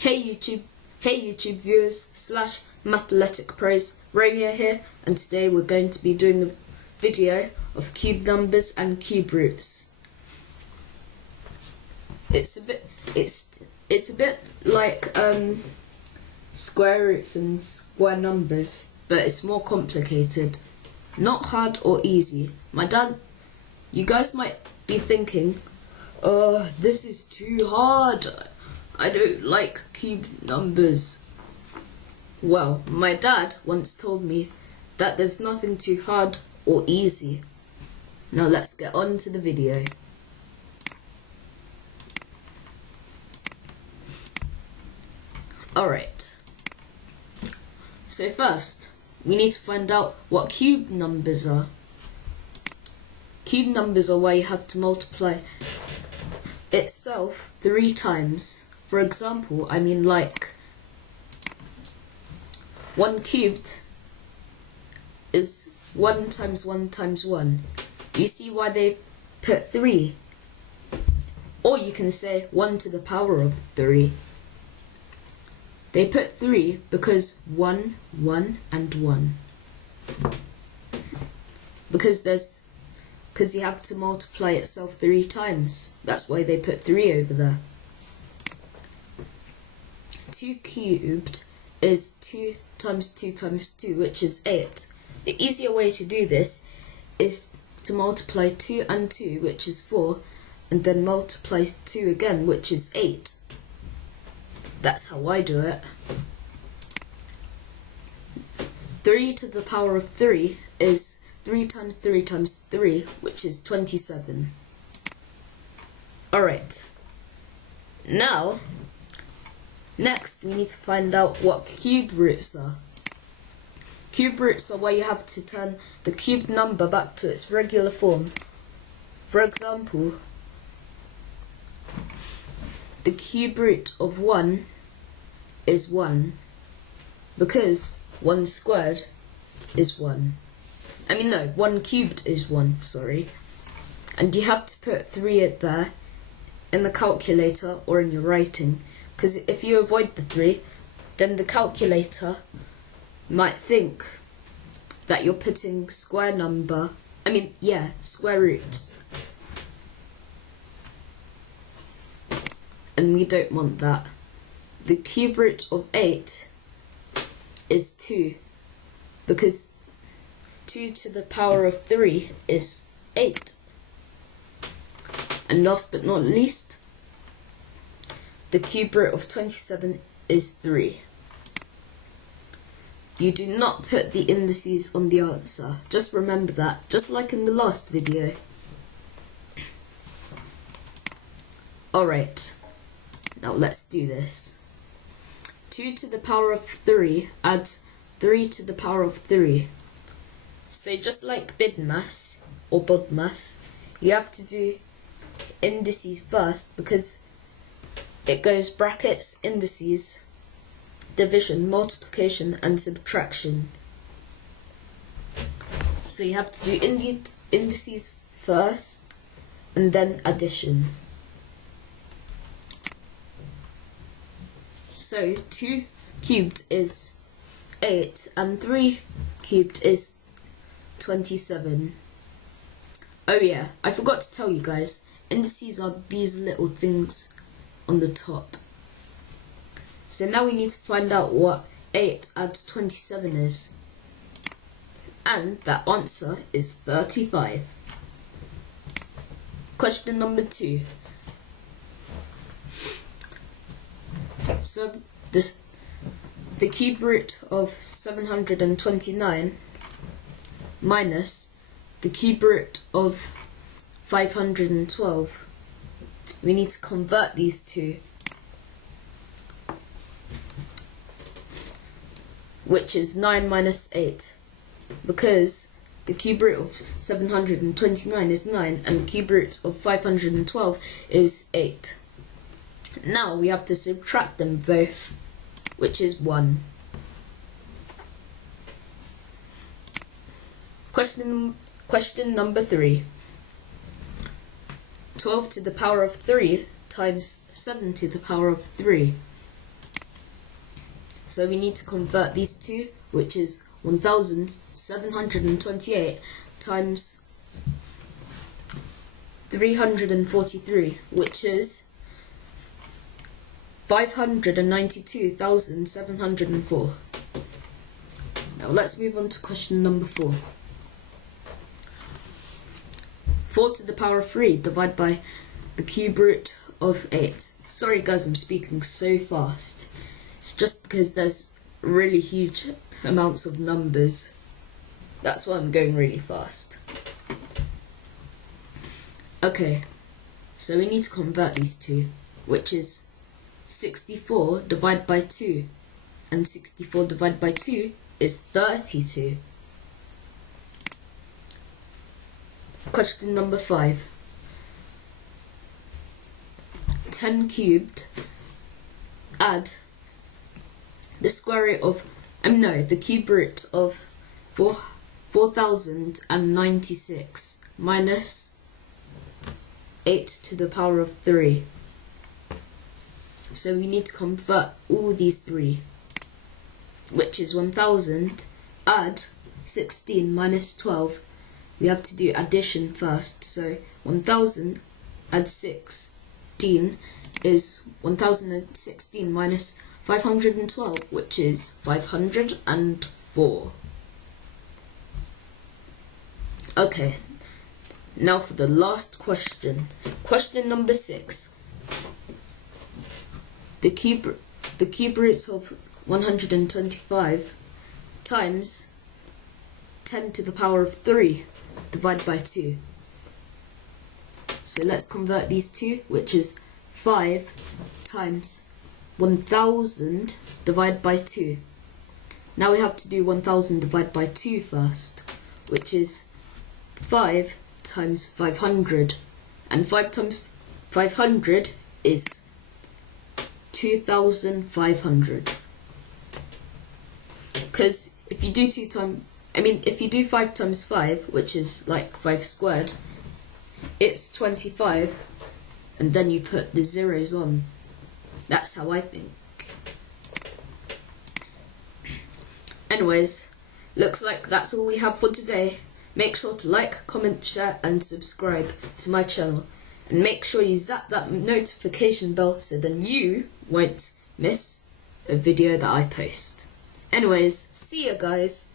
Hey YouTube viewers slash Mathletic pros, Romeo here, and today we're going to be doing a video of cube numbers and cube roots. It's a bit like square roots and square numbers, but it's more complicated. Not hard or easy. You guys might be thinking, this is too hard. I don't like cube numbers. Well, my dad once told me that there's nothing too hard or easy. Now let's get on to the video. Alright. So first, we need to find out what cube numbers are. Cube numbers are where you have to multiply itself 3 times. For example, I mean like 1 cubed is 1 times 1 times 1. Do you see why they put 3? Or you can say 1 to the power of 3. They put 3 because 1, 1 and 1. Because you have to multiply itself 3 times. That's why they put 3 over there. 2 cubed is 2 times 2 times 2, which is 8. The easier way to do this is to multiply 2 and 2, which is 4, and then multiply 2 again, which is 8. That's how I do it. 3 to the power of 3 is 3 times 3 times 3, which is 27. Alright. Next, we need to find out what cube roots are. Cube roots are where you have to turn the cube number back to its regular form. For example, the cube root of 1 is 1, because 1 squared is 1. 1 cubed is 1, sorry. And you have to put 3 there in the calculator or in your writing. Because if you avoid the 3, then the calculator might think that you're putting square roots. And we don't want that. The cube root of 8 is 2, because 2 to the power of 3 is 8. And last but not least, the cube root of 27 is 3. You do not put the indices on the answer. Just remember that, just like in the last video. Alright, now let's do this. 2 to the power of 3, add 3 to the power of 3. So just like BIDMAS or BODMAS, you have to do indices first, because it goes brackets, indices, division, multiplication and subtraction. So you have to do indices first and then addition. So 2 cubed is 8 and 3 cubed is 27. Oh yeah, I forgot to tell you guys, indices are these little things on the top. So now we need to find out what 8 adds 27 is. And that answer is 35. Question number 2. So the cube root of 729 minus the cube root of 512. We need to convert these two, which is 9 minus 8, because the cube root of 729 is 9 and the cube root of 512 is 8. Now we have to subtract them both, which is 1. Question number 3. 12 to the power of 3 times 7 to the power of 3. So we need to convert these two, which is 1728 times 343, which is 592,704. Now let's move on to question number 4. 4 to the power of 3 divided by the cube root of 8. Sorry guys, I'm speaking so fast. It's just because there's really huge amounts of numbers. That's why I'm going really fast. Okay, so we need to convert these two, which is 64 divided by 2. And 64 divided by 2 is 32. Question number 5. 10 cubed, add the square root of, the cube root of 4096 minus 8 to the power of 3. So we need to convert all these three, which is 1000, add 16 minus 12. We have to do addition first, so 1000 add 16 is 1016 minus 512, which is 504. Okay, now for the last question. Question number 6. The cube root of 125 times 10 to the power of 3 divided by 2. So let's convert these two, which is 5 times 1000 divided by 2. Now we have to do 1000 divided by 2 first, which is 5 times 500. And 5 times 500 is 2500. Because if you do if you do 5 times 5, which is like 5 squared, it's 25, and then you put the zeros on. That's how I think. Anyways, looks like that's all we have for today. Make sure to like, comment, share and subscribe to my channel. And make sure you zap that notification bell so then you won't miss a video that I post. Anyways, see ya guys.